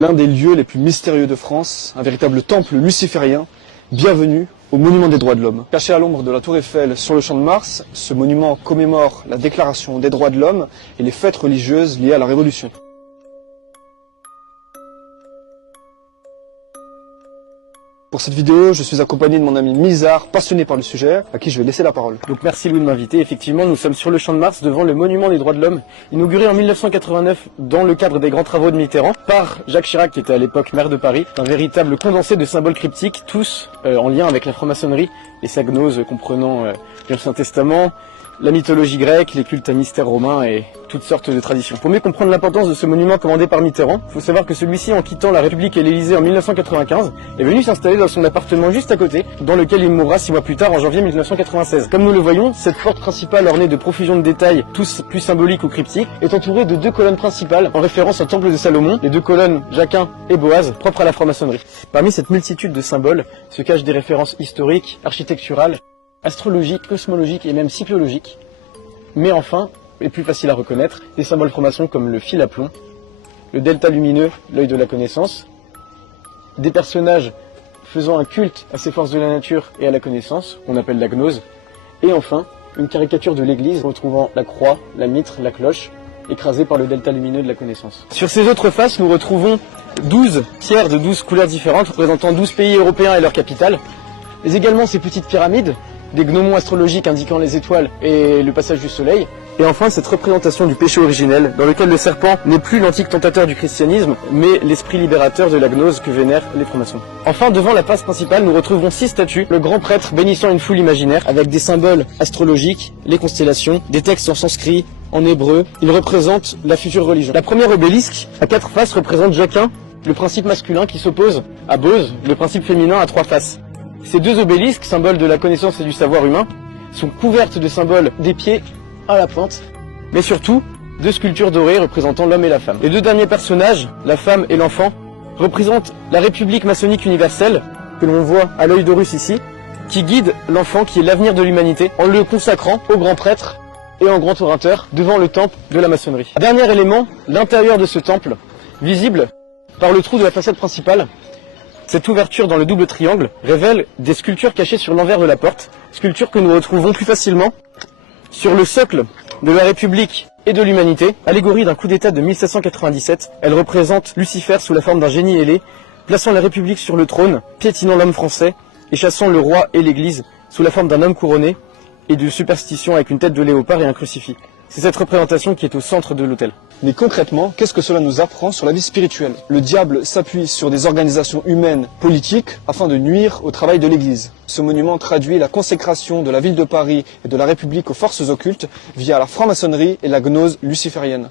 L'un des lieux les plus mystérieux de France, un véritable temple luciférien. Bienvenue au Monument des droits de l'homme. Caché à l'ombre de la Tour Eiffel sur le Champ de Mars, ce monument commémore la Déclaration des droits de l'homme et les fêtes religieuses liées à la Révolution. Pour cette vidéo, je suis accompagné de mon ami Mizar, passionné par le sujet, à qui je vais laisser la parole. Donc merci Louis de m'inviter. Effectivement, nous sommes sur le Champ de Mars devant le Monument des droits de l'homme, inauguré en 1989 dans le cadre des grands travaux de Mitterrand par Jacques Chirac, qui était à l'époque maire de Paris. Un véritable condensé de symboles cryptiques, tous en lien avec la franc-maçonnerie et sa gnose comprenant l'Ancien Testament, la mythologie grecque, les cultes à mystère romain et toutes sortes de traditions. Pour mieux comprendre l'importance de ce monument commandé par Mitterrand, il faut savoir que celui-ci, en quittant la République et l'Élysée en 1995, est venu s'installer dans son appartement juste à côté, dans lequel il mourra 6 mois plus tard, en janvier 1996. Comme nous le voyons, cette porte principale ornée de profusion de détails, tous plus symboliques ou cryptiques, est entourée de 2 colonnes principales, en référence au temple de Salomon, les 2 colonnes Jacquin et Boaz, propres à la franc-maçonnerie. Parmi cette multitude de symboles se cachent des références historiques, architecturales, astrologiques, cosmologiques et même cyclologiques. Mais enfin, et plus facile à reconnaître, des symboles francs-maçons comme le fil à plomb, le delta lumineux, l'œil de la connaissance, des personnages faisant un culte à ces forces de la nature et à la connaissance, qu'on appelle la gnose, et enfin, une caricature de l'église retrouvant la croix, la mitre, la cloche, écrasée par le delta lumineux de la connaissance. Sur ces autres faces, nous retrouvons 12 pierres de 12 couleurs différentes, représentant 12 pays européens et leurs capitales, mais également ces petites pyramides, des gnomons astrologiques indiquant les étoiles et le passage du soleil, et enfin cette représentation du péché originel, dans lequel le serpent n'est plus l'antique tentateur du christianisme, mais l'esprit libérateur de la gnose que vénèrent les francs-maçons. Enfin, devant la face principale, nous retrouverons 6 statues, le grand prêtre bénissant une foule imaginaire, avec des symboles astrologiques, les constellations, des textes en sanskrit, en hébreu. Il représente la future religion. La première obélisque, à 4 faces, représente Jacquin, le principe masculin qui s'oppose à Boaz, le principe féminin à 3 faces. Ces 2 obélisques, symboles de la connaissance et du savoir humain, sont couvertes de symboles des pieds à la pointe, mais surtout 2 sculptures dorées représentant l'homme et la femme. Les 2 derniers personnages, la femme et l'enfant, représentent la République maçonnique universelle, que l'on voit à l'œil d'Horus ici, qui guide l'enfant qui est l'avenir de l'humanité, en le consacrant au grand prêtre et en grand orateur devant le temple de la maçonnerie. Dernier élément, l'intérieur de ce temple, visible par le trou de la façade principale. Cette ouverture dans le double triangle révèle des sculptures cachées sur l'envers de la porte, sculptures que nous retrouvons plus facilement sur le socle de la République et de l'humanité, allégorie d'un coup d'État de 1797. Elle représente Lucifer sous la forme d'un génie ailé, plaçant la République sur le trône, piétinant l'homme français et chassant le roi et l'Église sous la forme d'un homme couronné et de superstition avec une tête de léopard et un crucifix. C'est cette représentation qui est au centre de l'autel. Mais concrètement, qu'est-ce que cela nous apprend sur la vie spirituelle? Le diable s'appuie sur des organisations humaines politiques afin de nuire au travail de l'Église. Ce monument traduit la consécration de la ville de Paris et de la République aux forces occultes via la franc-maçonnerie et la gnose luciférienne.